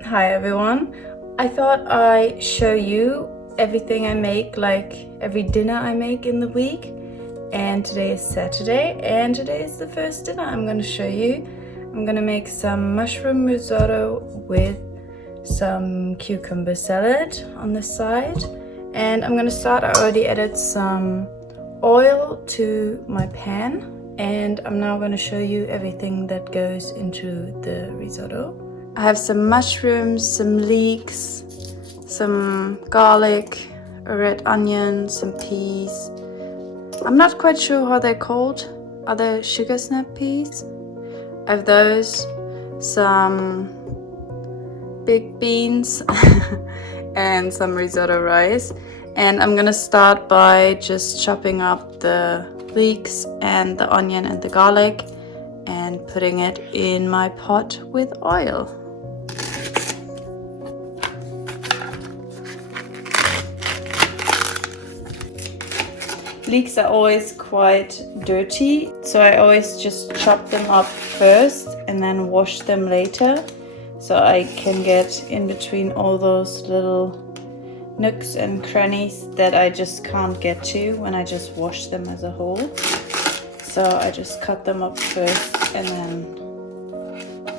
Hi everyone. I thought I'd show you everything I make, like every dinner I make in the week. And today is Saturday, and today is the first dinner I'm going to show you. I'm going to make some mushroom risotto with some cucumber salad on the side. And I'm going to start. I already added some oil to my pan, and I'm now going to show you everything that goes into the risotto. I have some mushrooms, some leeks, some garlic, a red onion, some peas. I'm not quite sure how they're called. Are they sugar snap peas? I have those, some big beans and some risotto rice. And I'm gonna start by just chopping up the leeks and the onion and the garlic and putting it in my pot with oil. Leeks are always quite dirty, so I always just chop them up first and then wash them later, so I can get in between all those little nooks and crannies that I just can't get to when I just wash them as a whole. So I just cut them up first and then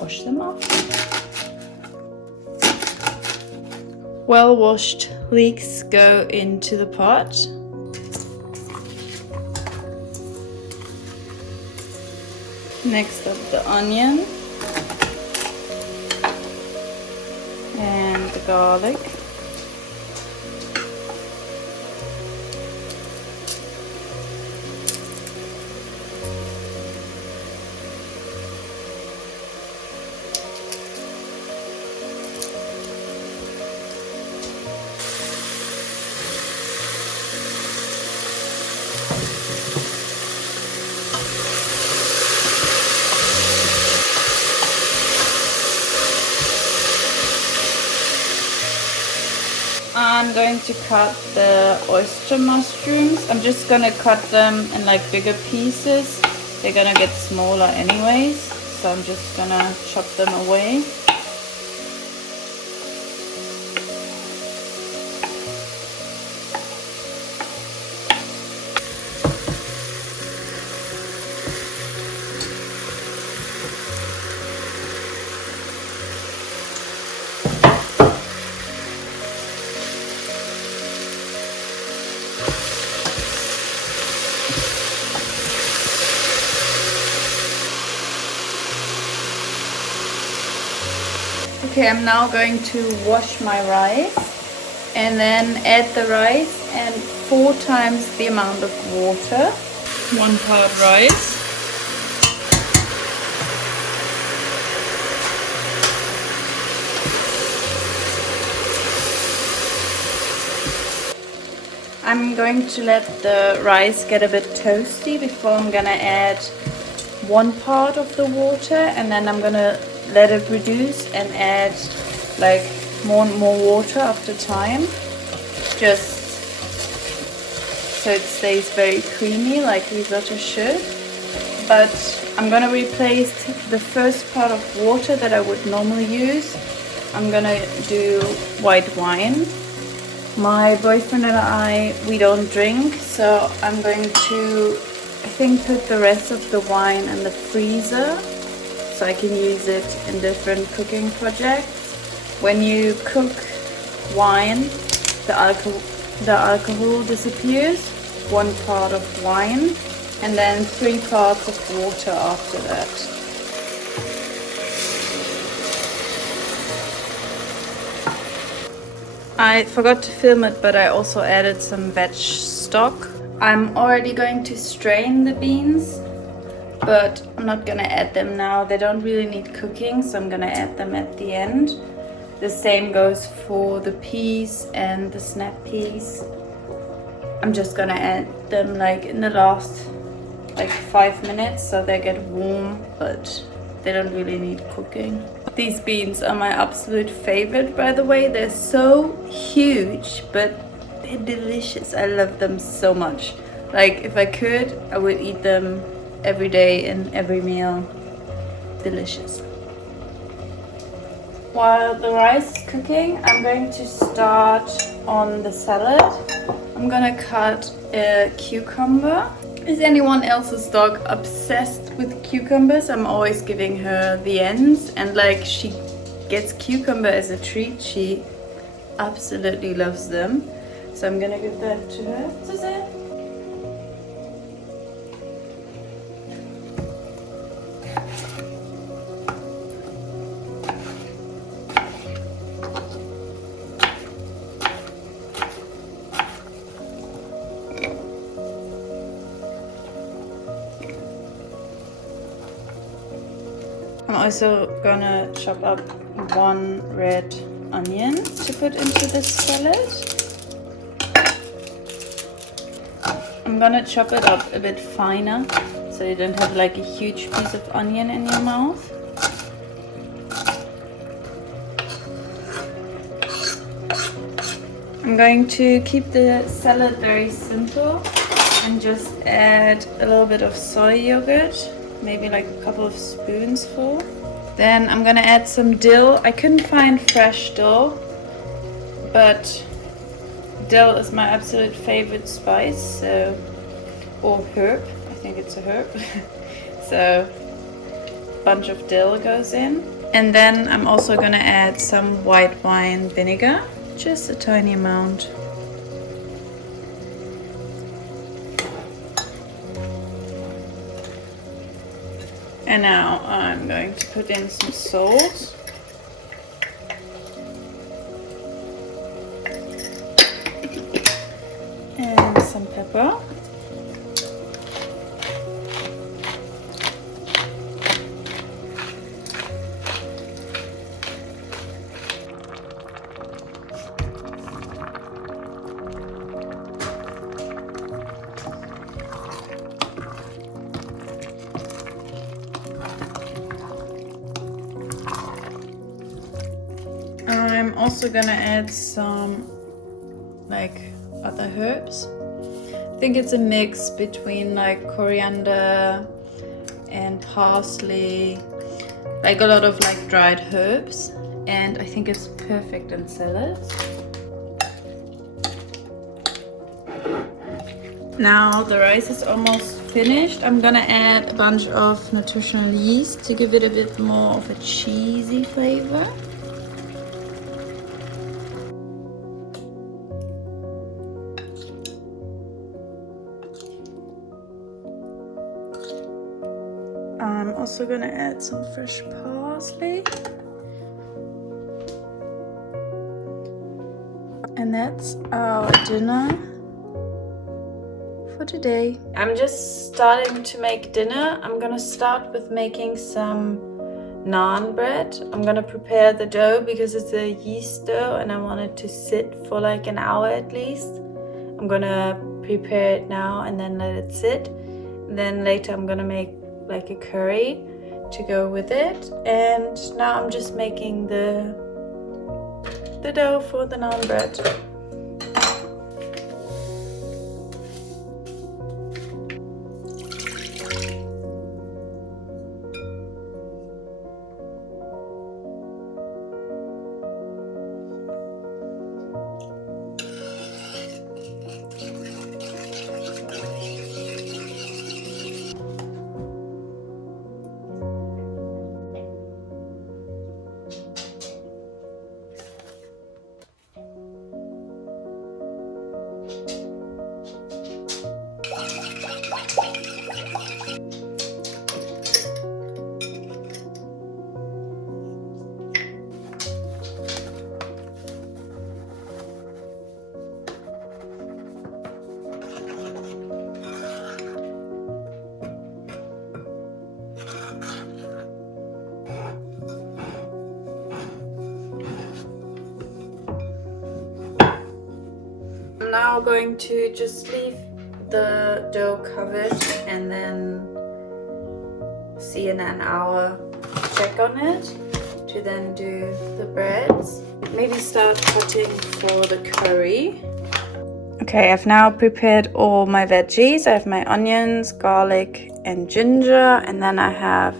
wash them off. Well washed leeks go into the pot. Next up, the onion and the garlic. I'm going to cut the oyster mushrooms. I'm just gonna cut them in like bigger pieces. They're gonna get smaller anyways, so I'm just gonna chop them away. Okay, I'm now going to wash my rice and then add the rice and 4 times the amount of water. 1 part rice. I'm going to let the rice get a bit toasty before I'm gonna add 1 part of the water, and then I'm gonna let it reduce and add like more and more water after time, just so it stays very creamy like risotto should. But I'm gonna replace the first part of water that I would normally use. I'm gonna do white wine. My boyfriend and I, we don't drink, so I'm going to, I think, put the rest of the wine in the freezer so I can use it in different cooking projects. When you cook wine, the alcohol disappears, 1 part of wine, and then 3 parts of water after that. I forgot to film it, but I also added some veg stock. I'm already going to strain the beans, but I'm not gonna add them now. They don't really need cooking, so I'm gonna add them at the end. The same goes for the peas and the snap peas. I'm just gonna add them like in the last like 5 minutes so they get warm, but they don't really need cooking. These beans are my absolute favorite, by the way. They're so huge, but they're delicious. I love them so much. Like, if I could, I would eat them every day in every meal. Delicious. While the rice is cooking, I'm going to start on the salad. I'm gonna cut a cucumber. Is anyone else's dog obsessed with cucumbers? I'm always giving her the ends, and like she gets cucumber as a treat. She absolutely loves them. So I'm gonna give that to her. Suzanne. I'm also gonna chop up 1 red onion to put into this salad. I'm gonna chop it up a bit finer so you don't have like a huge piece of onion in your mouth. I'm going to keep the salad very simple and just add a little bit of soy yogurt, maybe like a couple of spoons full. Then I'm gonna add some dill. I couldn't find fresh dill, but dill is my absolute favorite spice, so, or herb. I think it's a herb. So a bunch of dill goes in. And then I'm also gonna add some white wine vinegar, just a tiny amount. And now I'm going to put in some salt. And some pepper. I'm also gonna add some like other herbs. I think it's a mix between like coriander and parsley, like a lot of like dried herbs, and I think it's perfect in salads. Now the rice is almost finished. I'm gonna add a bunch of nutritional yeast to give it a bit more of a cheesy flavor. I'm also gonna add some fresh parsley. And that's our dinner for today. I'm just starting to make dinner. I'm gonna start with making some naan bread. I'm gonna prepare the dough because it's a yeast dough and I want it to sit for like an hour at least. I'm gonna prepare it now and then let it sit. And then later I'm gonna make like a curry to go with it. And now I'm just making the dough for the naan bread. I'm now going to just leave the dough covered and then see in an hour, check on it to then do the breads. Maybe start cutting for the curry. Okay, I've now prepared all my veggies. I have my onions, garlic and ginger, and then I have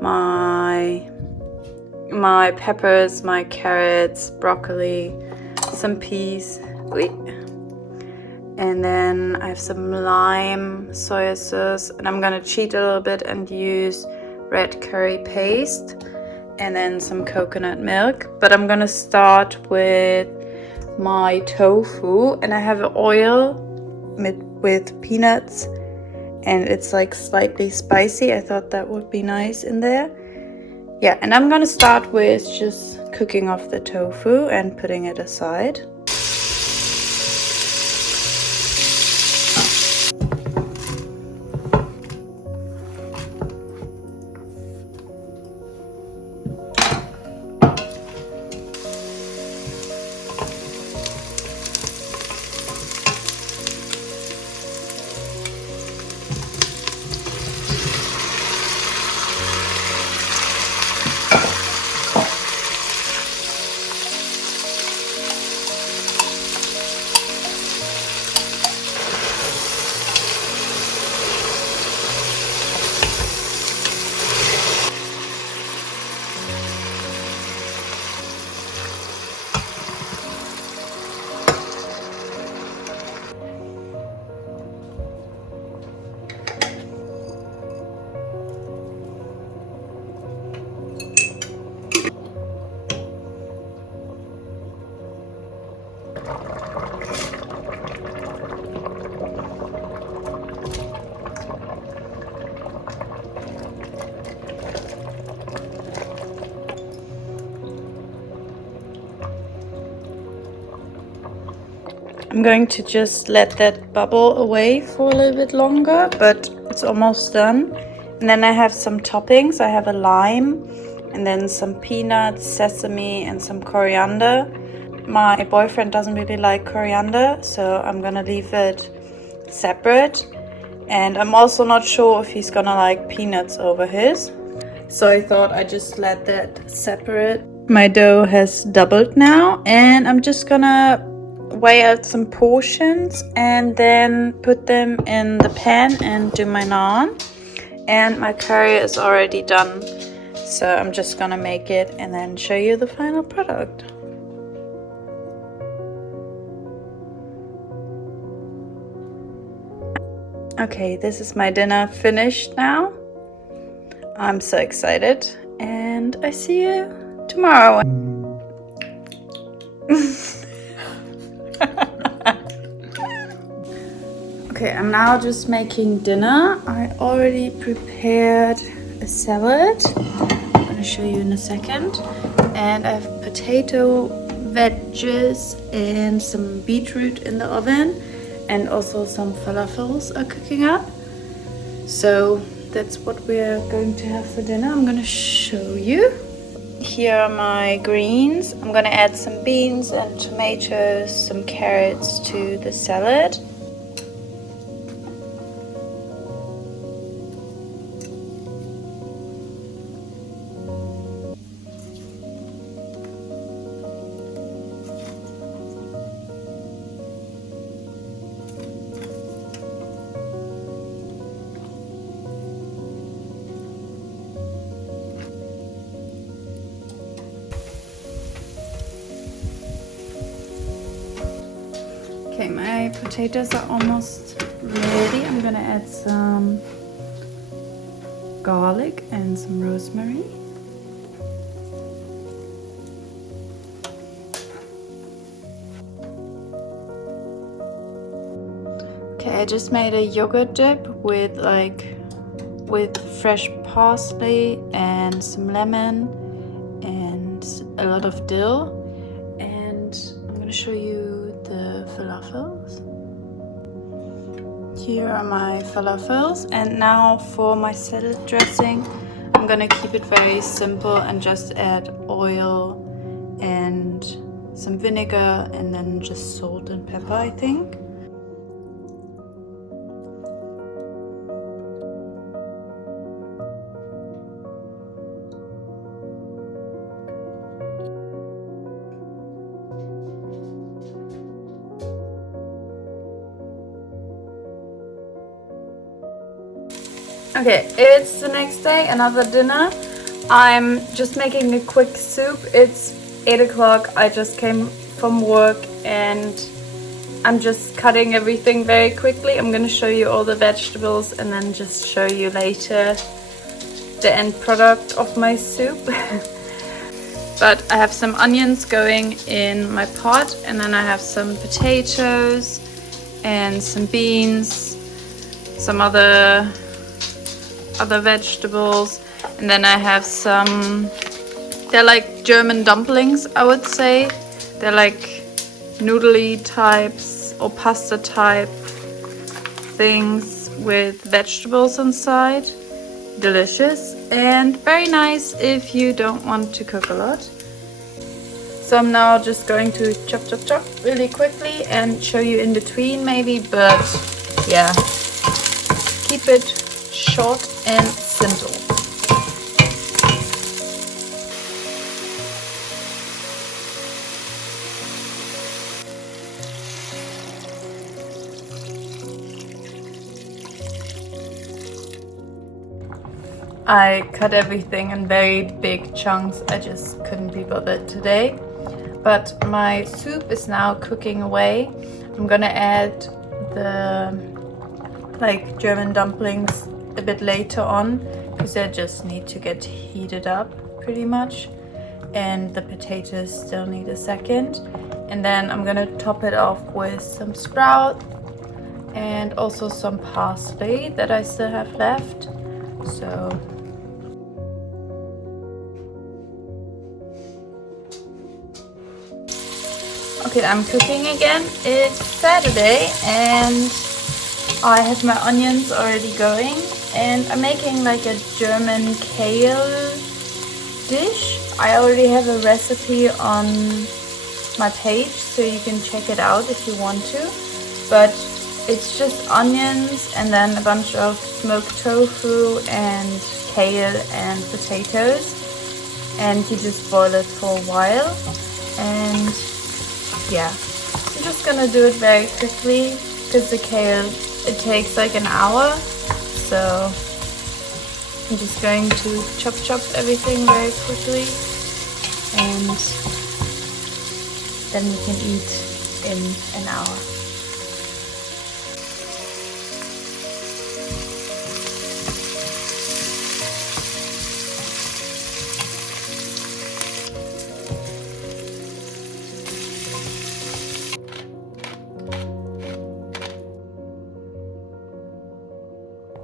my my peppers, my carrots, broccoli, some peas. And then I have some lime, soy sauce, and I'm gonna cheat a little bit and use red curry paste and then some coconut milk. But I'm gonna start with my tofu, and I have oil with peanuts, and it's like slightly spicy. I thought that would be nice in there. Yeah, and I'm gonna start with just cooking off the tofu and putting it aside. I'm going to just let that bubble away for a little bit longer, but it's almost done. And then I have some toppings. I have a lime, and then some peanuts, sesame, and some coriander. My boyfriend doesn't really like coriander, so I'm gonna leave it separate. And I'm also not sure if he's gonna like peanuts over his. So I thought I'd just let that separate. My dough has doubled now, and I'm just gonna weigh out some portions and then put them in the pan and do my naan. And my curry is already done, so I'm just gonna make it and then show you the final product. Okay, this is my dinner finished now. I'm so excited, and I see you tomorrow. Okay, I'm now just making dinner. I already prepared a salad. I'm gonna show you in a second. And I have potato, veggies, and some beetroot in the oven. And also some falafels are cooking up. So that's what we're going to have for dinner. I'm gonna show you. Here are my greens. I'm gonna add some beans and tomatoes, some carrots to the salad. Okay, my potatoes are almost ready. I'm gonna add some garlic and some rosemary. Okay, I just made a yogurt dip with fresh parsley and some lemon and a lot of dill. And I'm gonna show you the falafels. Here are my falafels, and now for my salad dressing, I'm gonna keep it very simple and just add oil and some vinegar and then just salt and pepper, I think. Okay, it's the next day, another dinner. I'm just making a quick soup. It's 8 o'clock. I just came from work and I'm just cutting everything very quickly. I'm gonna show you all the vegetables and then just show you later the end product of my soup. But I have some onions going in my pot, and then I have some potatoes and some beans, some other vegetables, and then I have some, they're like German dumplings, I would say. They're like noodly types or pasta type things with vegetables inside. Delicious and very nice if you don't want to cook a lot. So I'm now just going to chop really quickly and show you in between maybe, but yeah, keep it short and simple. I cut everything in very big chunks. I just couldn't be bothered today. But my soup is now cooking away. I'm gonna add the like German dumplings a bit later on because they just need to get heated up pretty much. And the potatoes still need a second. And then I'm gonna top it off with some sprout and also some parsley that I still have left. So okay, I'm cooking again. It's Saturday and I have my onions already going, and I'm making like a German kale dish. I already have a recipe on my page, so you can check it out if you want to. But it's just onions and then a bunch of smoked tofu and kale and potatoes, and you just boil it for a while. And yeah, I'm just gonna do it very quickly because the kale, it takes like an hour. So I'm just going to chop everything very quickly, and then we can eat in an hour.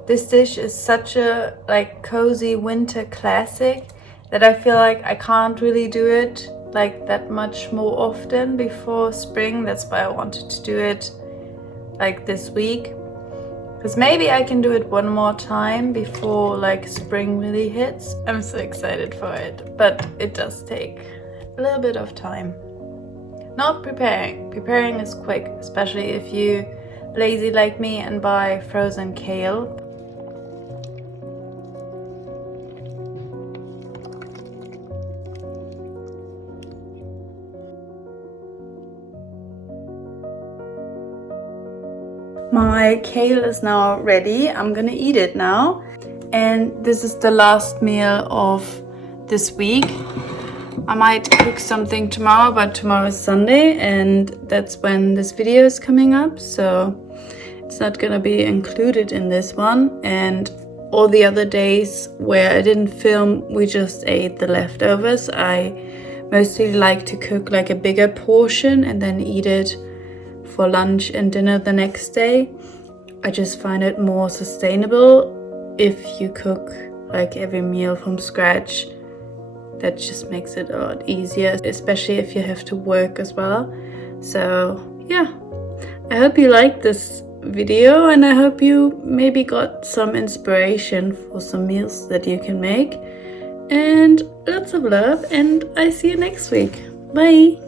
This dish is such a like cozy winter classic that I feel like I can't really do it like that much more often before spring. That's why I wanted to do it like this week, because maybe I can do it one more time before like spring really hits. I'm so excited for it, but it does take a little bit of time. Not preparing is quick, especially if you lazy like me and buy frozen kale. My kale is now ready. I'm gonna eat it now. And this is the last meal of this week. I might cook something tomorrow, but tomorrow is Sunday and that's when this video is coming up. So it's not gonna be included in this one. And all the other days where I didn't film, we just ate the leftovers. I mostly like to cook like a bigger portion and then eat it for lunch and dinner the next day. I just find it more sustainable if you cook like every meal from scratch. That just makes it a lot easier, especially if you have to work as well. So yeah, I hope you liked this video and I hope you maybe got some inspiration for some meals that you can make. And lots of love, and I see you next week. Bye!